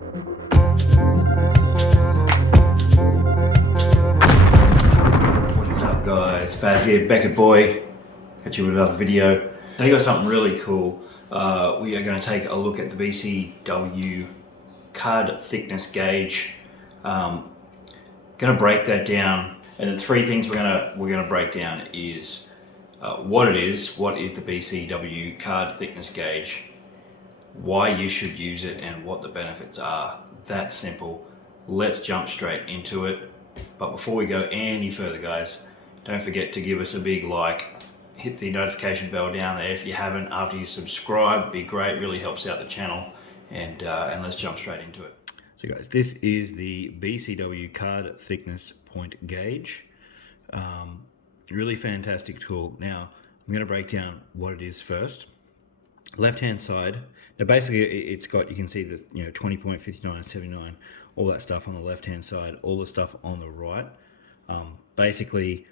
What is up guys, Faz here, Beckett boy, catch you with another video. Today I got something really cool. We are going to take a look at the BCW card thickness gauge. Going to break that down, and the three things we're going to break down is what it is, what is the BCW card thickness gauge, why you should use it, and what the benefits are. That simple. Let's jump straight into it. But before we go any further guys, don't forget to give us a big like, hit the notification bell down there if you haven't. After you subscribe, it'd be great, really helps out the channel, and let's jump straight into it. So guys, this is the BCW card thickness point gauge. Really fantastic tool. Now I'm going to break down what it is first. Left hand side, now basically it's got, you can see the 20.59, 79, all that stuff on the left hand side, all the stuff on the right. Basically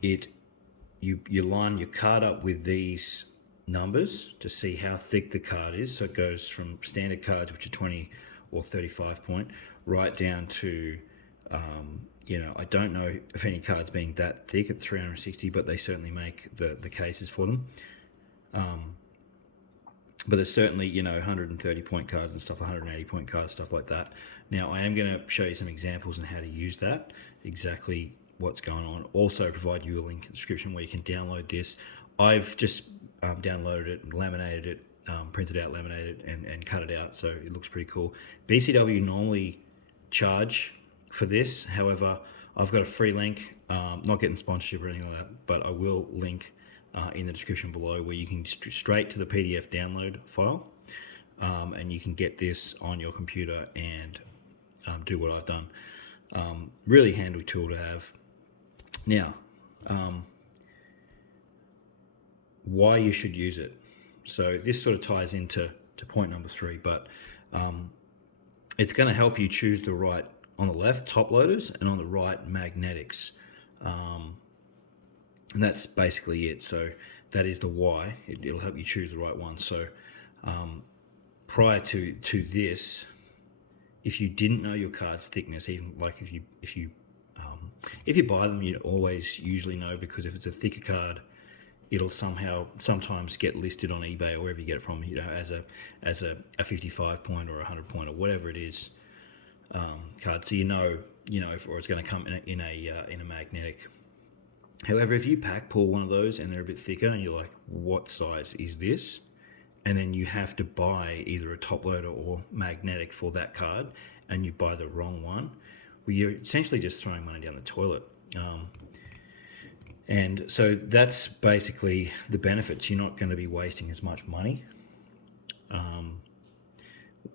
you line your card up with these numbers to see how thick the card is. So it goes from standard cards, which are 20 or 35 point, right down to I don't know if any cards being that thick at 360, but they certainly make the cases for them. But there's certainly 130 point cards and stuff, 180 point cards, stuff like that. Now I am going to show you some examples on how to use that, exactly what's going on. Also provide you a link in the description where you can download this. I've just downloaded it, laminated it, printed out, laminated, and cut it out, so it looks pretty cool. BCW normally charge for this. However, I've got a free link, not getting sponsorship or anything like that, but I will link in the description below where you can straight to the PDF download file, and you can get this on your computer and do what I've done. Really handy tool to have. Now, why you should use it. So this sort of ties into point number 3, but it's going to help you choose the right, on the left, top loaders, and on the right, magnetics. And that's basically it. So that is the why. It'll help you choose the right one. So prior to this, if you didn't know your card's thickness, even like if you buy them, you'd always usually know, because if it's a thicker card, it'll sometimes get listed on eBay or wherever you get it from, as a 55 point or 100 point or whatever it is card. So or it's going to come in a magnetic. However, if you pack pull one of those and they're a bit thicker and you're like, what size is this? And then you have to buy either a top loader or magnetic for that card, and you buy the wrong one, well, you're essentially just throwing money down the toilet. And so that's basically the benefits. You're not going to be wasting as much money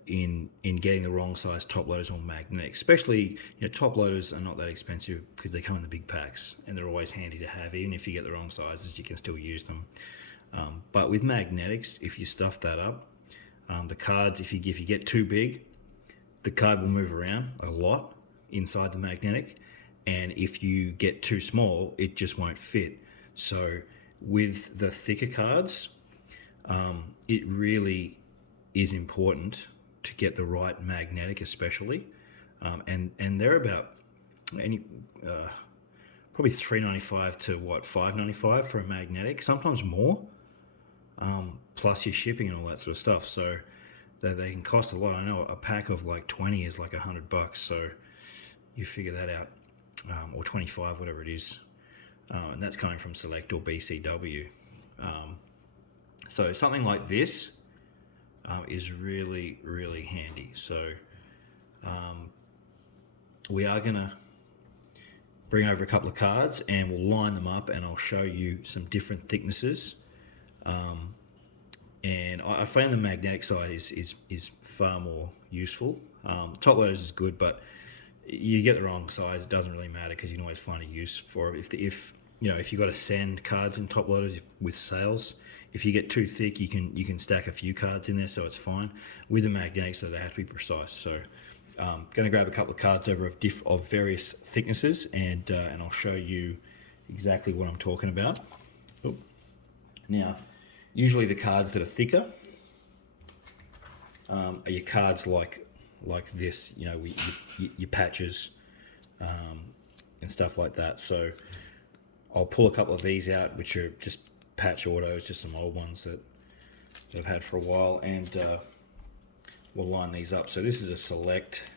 in getting the wrong size top loaders or magnetics. Especially, top loaders are not that expensive because they come in the big packs and they're always handy to have. Even if you get the wrong sizes, you can still use them. But with magnetics, if you stuff that up, the cards, if you get too big, the card will move around a lot inside the magnetic, and if you get too small, it just won't fit. So with the thicker cards, it really is important to get the right magnetic, especially, and they're about probably $3.95 to $5.95 for a magnetic, sometimes more, plus your shipping and all that sort of stuff. So they can cost a lot. I know a pack of like 20 is like $100, so you figure that out, or 25, whatever it is, and that's coming from Select or BCW. So something like this is really, really handy. So we are going to bring over a couple of cards and we'll line them up, and I'll show you some different thicknesses. And I found the magnetic side is far more useful. Top loaders is good, but you get the wrong size, it doesn't really matter, because you can always find a use for it. If you've got to send cards in top loaders with sales, if you get too thick, you can stack a few cards in there, so it's fine. With the magnetics, though, they have to be precise. So going to grab a couple of cards over of various thicknesses, and I'll show you exactly what I'm talking about. Oh. Now, usually the cards that are thicker are your cards like like this, you know, your patches and stuff like that. So I'll pull a couple of these out, which are just patch autos, just some old ones that I've had for a while, and we'll line these up. So this is a select.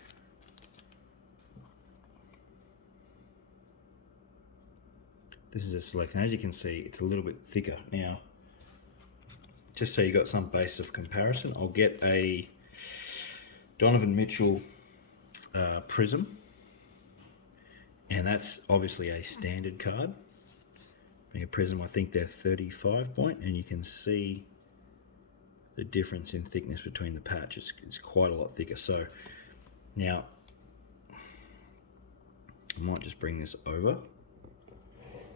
This is a select, and as you can see, it's a little bit thicker. Now, just so you got some base of comparison, I'll get a Donovan Mitchell Prism, and that's obviously a standard card. Being a Prism, I think they're 35 point, and you can see the difference in thickness between the patch. It's quite a lot thicker. So now, I might just bring this over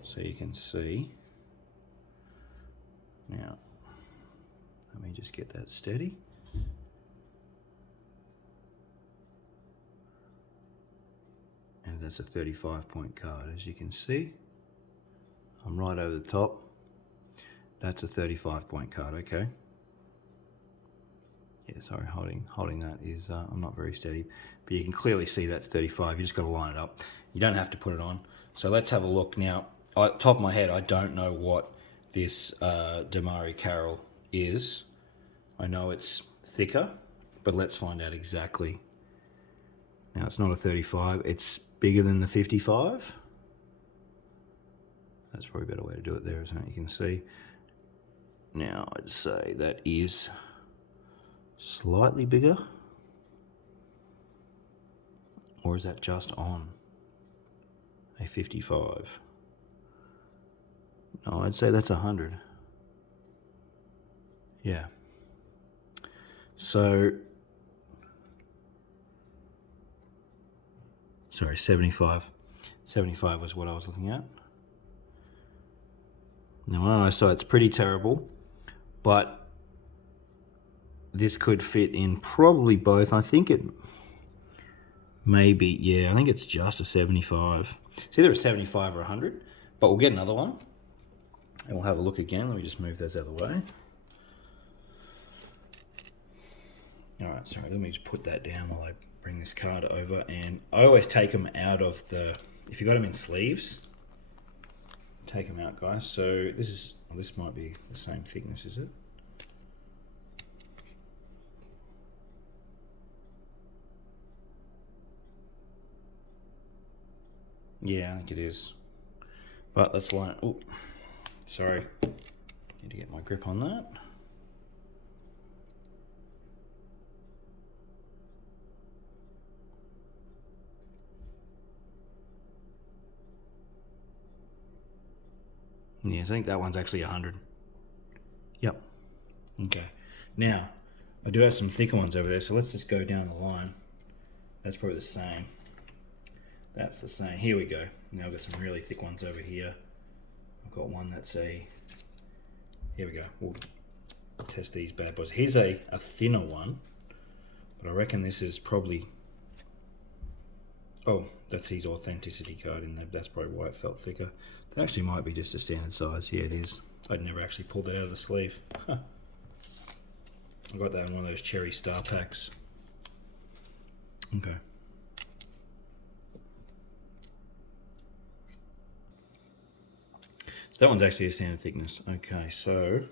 so you can see. Now, let me just get that steady. And that's a 35 point card. As you can see, I'm right over the top. That's a 35 point card, okay. Yeah, sorry, holding that is, I'm not very steady, but you can clearly see that's 35. You just got to line it up. You don't have to put it on. So let's have a look now. At the top of my head, I don't know what this Damari Carroll is. I know it's thicker, but let's find out exactly. Now, it's not a 35, it's bigger than the 55. That's probably a better way to do it there, isn't it? You can see. Now, I'd say that is slightly bigger. Or is that just on a 55? No, I'd say that's 100. Yeah. So, sorry, 75. 75 was what I was looking at. No, so it's pretty terrible, but this could fit in probably both. I think it maybe, yeah, I think it's just a 75. It's either a 75 or 100, but we'll get another one and we'll have a look again. Let me just move those out of the way. All right, sorry, let me just put that down while I bring this card over. And I always take them out of the, if you got them in sleeves, take them out, guys. So this is, well, this might be the same thickness, is it? Yeah, I think it is. But let's line it. Oh, sorry. Need to get my grip on that. Yes, I think that one's actually 100. Yep. Okay. Now, I do have some thicker ones over there, so let's just go down the line. That's probably the same. That's the same. Here we go. Now I've got some really thick ones over here. I've got one that's a, here we go. We'll test these bad boys. Here's a thinner one, but I reckon this is probably, oh, that's his authenticity card in there. That's probably why it felt thicker. That actually might be just a standard size. Yeah, it is. I'd never actually pulled that out of the sleeve. Huh. I got that in one of those cherry star packs. Okay. So that one's actually a standard thickness. Okay, so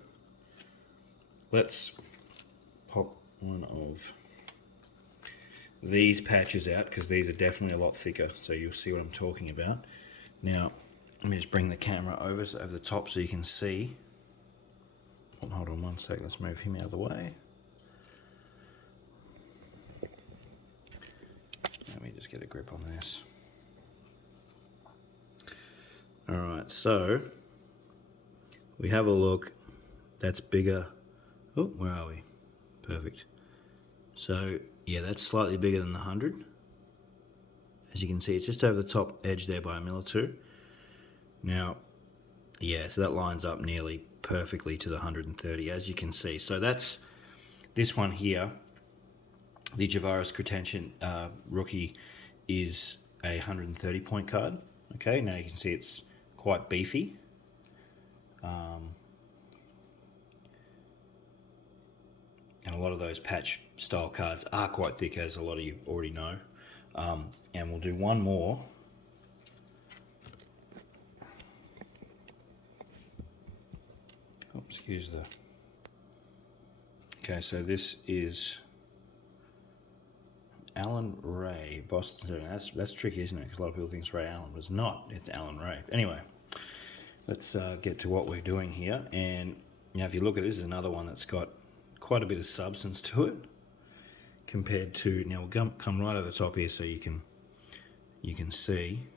let's pop one of these patches out because these are definitely a lot thicker, so you'll see what I'm talking about. Now, let me just bring the camera over the top so you can see. Hold on one sec, let's move him out of the way. Let me just get a grip on this. Alright, so we have a look. That's bigger. Oh, where are we? Perfect. So, yeah, that's slightly bigger than the 100. As you can see, it's just over the top edge there by a mil or two. Now, yeah, so that lines up nearly perfectly to the 130, as you can see. So that's this one here. The Javaris Cretension rookie is a 130 point card. Okay, now you can see it's quite beefy. And a lot of those patch style cards are quite thick, as a lot of you already know. And we'll do one more. Oh, excuse the... Okay, so this is Alan Ray, Boston. That's tricky, isn't it? Because a lot of people think it's Ray Allen, but it's not. It's Alan Ray. Anyway, let's get to what we're doing here. And now, if you look at this, is another one that's got quite a bit of substance to it compared to. Now we'll come right over the top here, so you can see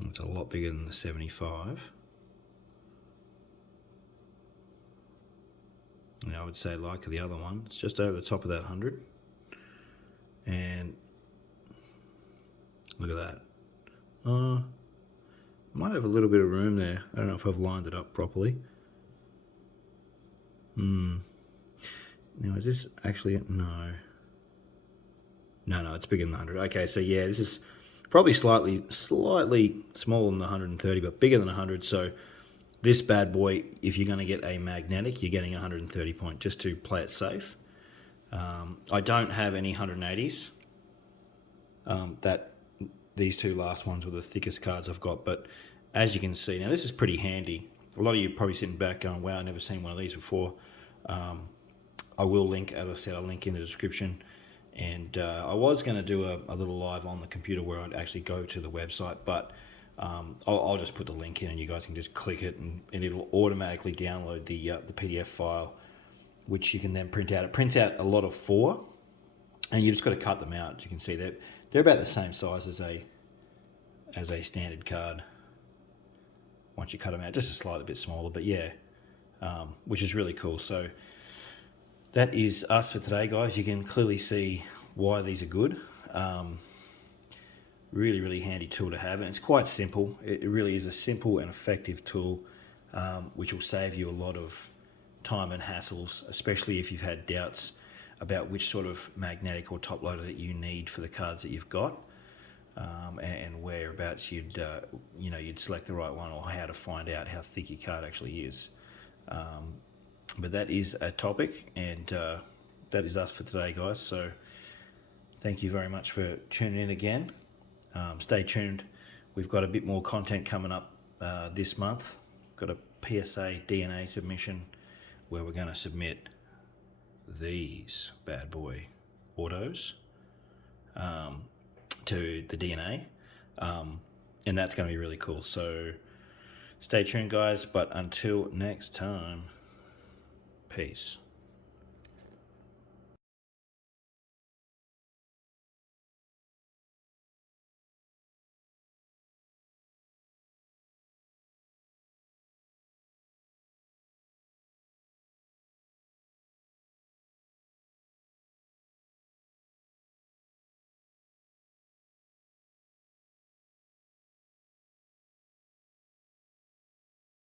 it's a lot bigger than the 75. And I would say, like the other one, it's just over the top of that 100. And look at that. Might have a little bit of room there. I don't know if I've lined it up properly. Now, is this actually... No, it's bigger than the 100. Okay, so yeah, this is probably slightly smaller than the 130, but bigger than 100. So this bad boy, if you're going to get a magnetic, you're getting 130 point, just to play it safe. I don't have any 180s. These two last ones were the thickest cards I've got, but as you can see, now this is pretty handy. A lot of you are probably sitting back going, wow, I've never seen one of these before. I will link, as I said, I'll link in the description. And I was going to do a little live on the computer where I'd actually go to the website, but I'll just put the link in and you guys can just click it and it'll automatically download the PDF file, which you can then print out. It prints out a lot of 4, and you just got to cut them out. As you can see, they're about the same size as a standard card. Once you cut them out, just a slightly bit smaller, but yeah, which is really cool. So that is us for today, guys. You can clearly see why these are good. Really, really handy tool to have, and it's quite simple. It really is a simple and effective tool, which will save you a lot of time and hassles, especially if you've had doubts about which sort of magnetic or top loader that you need for the cards that you've got, and whereabouts you'd select the right one, or how to find out how thick your card actually is. But that is a topic, and that is us for today, guys. So thank you very much for tuning in again. Stay tuned. We've got a bit more content coming up this month. Got a PSA DNA submission where we're going to submit these bad boy autos to the DNA, and that's going to be really cool. So stay tuned, guys, but until next time, peace.